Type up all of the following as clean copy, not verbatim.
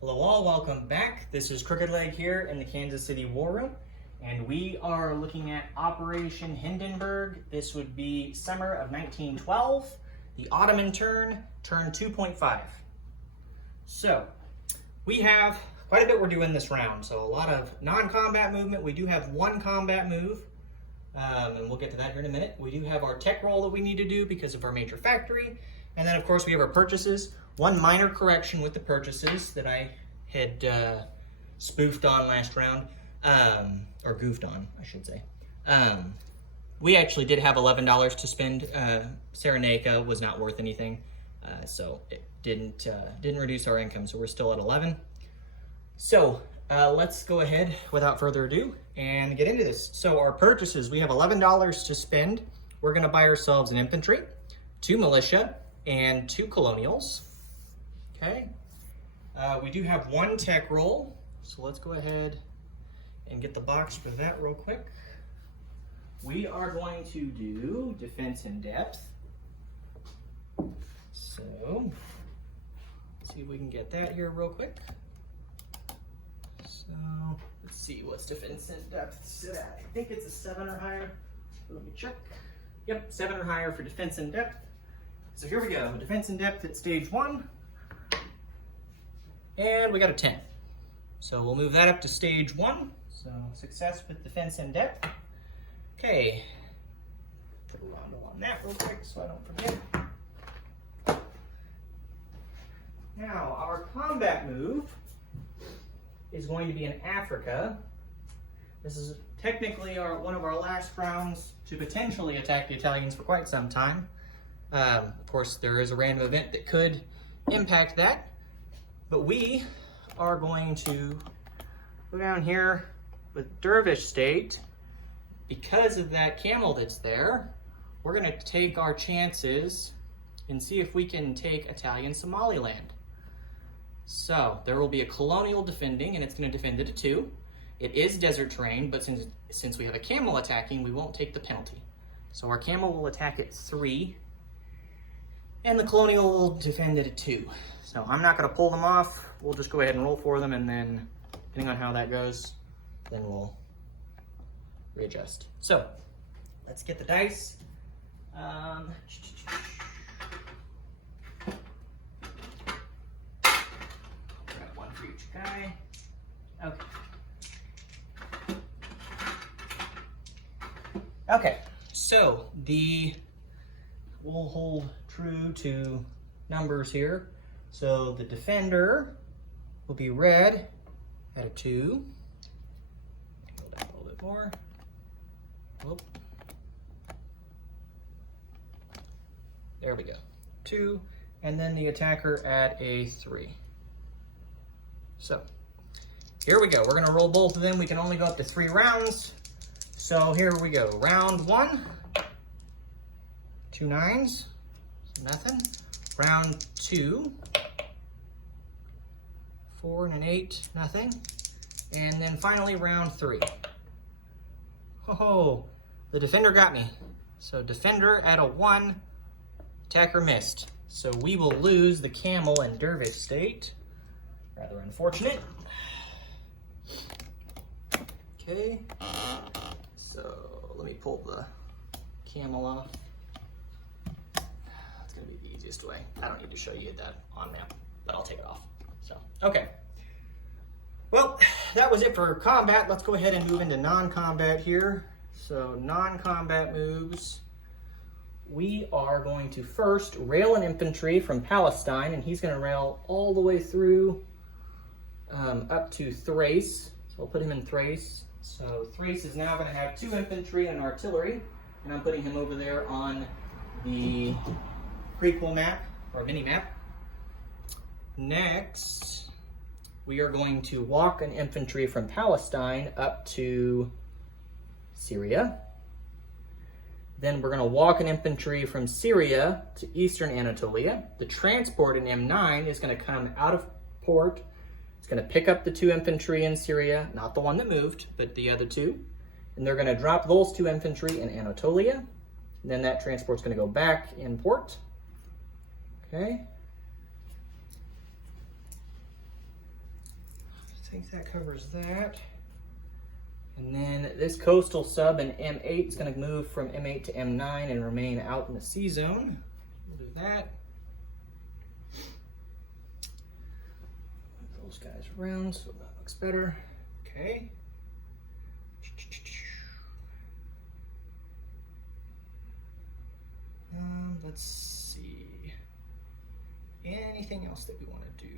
Hello all, welcome back. This is Crooked Leg here in the Kansas City War Room, and we are looking at Operation Hindenburg. This would be summer of 1912, the Ottoman turn 2.5. So, we have quite a bit we're doing this round, so a lot of non-combat movement. We do have one combat move, and we'll get to that here in a minute. We do have our tech roll that we need to do because of our major factory, and then of course we have our purchases. One minor correction with the purchases that I had spoofed on last round, or goofed on, I should say. We actually did have $11 to spend. Cyrenaica was not worth anything, so it didn't reduce our income, so we're still at 11. So let's go ahead without further ado and get into this. So our purchases, we have $11 to spend. We're gonna buy ourselves an infantry, 2 militia, and 2 colonials. Okay, we do have one tech roll, so let's go ahead and get the box for that real quick. We are going to do defense in depth. So, let's see if we can get that here real quick. So, let's see what's defense in depth sit at. I think it's a 7 or higher. Let me check. Yep, 7 or higher for defense in depth. So here we go, defense in depth at stage 1. And we got a 10. So we'll move that up to stage 1. So success with defense in depth. Okay, put a rondo on that real quick so I don't forget. Now our combat move is going to be in Africa. This is technically one of our last rounds to potentially attack the Italians for quite some time. Of course, there is a random event that could impact that. But we are going to go down here with Dervish State. Because of that camel that's there, we're going to take our chances and see if we can take Italian Somaliland. So there will be a colonial defending, and it's going to defend it at 2. It is desert terrain, but since we have a camel attacking, we won't take the penalty. So our camel will attack at 3, and the colonial will defend it at 2. So I'm not going to pull them off. We'll just go ahead and roll for them, and then depending on how that goes, then we'll readjust. So let's get the dice. Grab one for each guy. Okay. Okay, so we'll hold true to numbers here. So the defender will be red at a 2. Go down a little bit more. Whoop. There we go. 2, and then the attacker at a 3. So here we go. We're gonna roll both of them. We can only go up to 3 rounds. So here we go. Round 1, 2 9s, nothing. Round 2, 4 and an 8, nothing. And then finally round 3. Oh, the defender got me. So defender at a 1, attacker missed. So we will lose the camel and Dervish State. Rather unfortunate. Okay, so let me pull the camel off. That's gonna be the easiest way. I don't need to show you that on map, but I'll take it off. So, okay. Well, that was it for combat. Let's go ahead and move into non-combat here. So, non-combat moves. We are going to first rail an infantry from Palestine, and he's going to rail all the way through up to Thrace. So, I'll put him in Thrace. So, Thrace is now going to have 2 infantry and artillery, and I'm putting him over there on the prequel map, or mini map. Next, we are going to walk an infantry from Palestine up to Syria. Then we're going to walk an infantry from Syria to eastern Anatolia. The transport in M9 is going to come out of port. It's going to pick up the 2 infantry in Syria, not the one that moved, but the other 2. And they're going to drop those 2 infantry in Anatolia. And then that transport's going to go back in port. Okay. think that covers that. And then this coastal sub in M8 is going to move from M8 to M9 and remain out in the C zone. We'll do that. Move those guys around so that looks better. Okay. Let's see. Anything else that we want to do?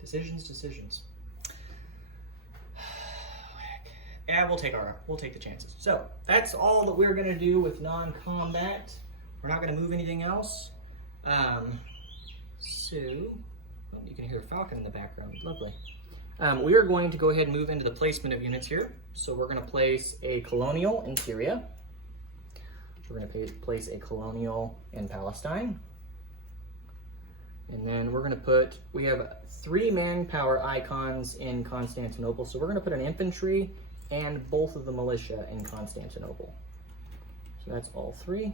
Decisions. Yeah, we'll take the chances. So that's all that we're gonna do with non-combat. We're not gonna move anything else. You can hear a falcon in the background. Lovely. We are going to go ahead and move into the placement of units here. So we're going to place a colonial in Syria. We're going to place a colonial in Palestine. And then we're going to we have 3 manpower icons in Constantinople. So we're going to put an infantry and both of the militia in Constantinople. So that's all 3.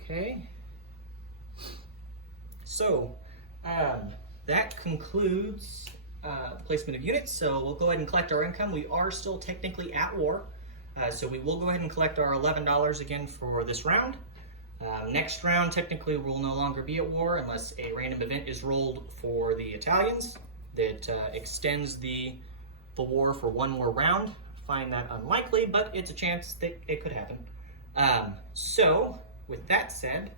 Okay. So that concludes placement of units. So we'll go ahead and collect our income. We are still technically at war. So we will go ahead and collect our $11 again for this round. Next round, technically, we'll no longer be at war unless a random event is rolled for the Italians that extends the war for one more round. Find that unlikely, but it's a chance that it could happen. So with that said,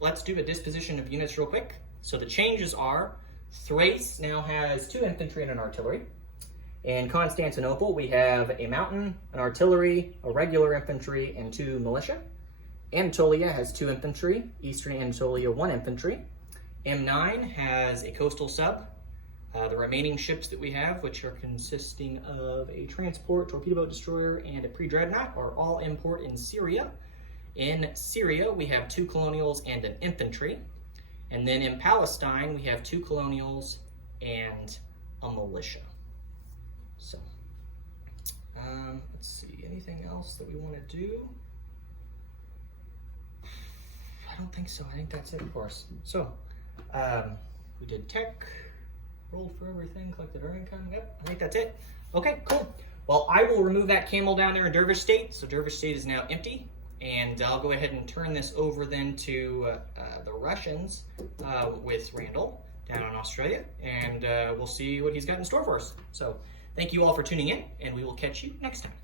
let's do a disposition of units real quick. So the changes are Thrace now has 2 infantry and an artillery. In Constantinople, we have a mountain, an artillery, a regular infantry, and 2 militia. Anatolia has 2 infantry, Eastern Anatolia 1 infantry. M9 has a coastal sub. The remaining ships that we have, which are consisting of a transport, torpedo boat destroyer, and a pre-dreadnought, are all in port in Syria. In Syria, we have 2 colonials and an infantry. And then in Palestine, we have 2 colonials and a militia. So, let's see, anything else that we want to do? I don't think so. I think that's it for us. So, we did tech, rolled for everything, collected our income. Yep, I think that's it. Okay, cool. Well, I will remove that camel down there in Dervish State. So Dervish State is now empty. And I'll go ahead and turn this over then to the Russians with Randall down in Australia. And we'll see what he's got in store for us. So thank you all for tuning in, and we will catch you next time.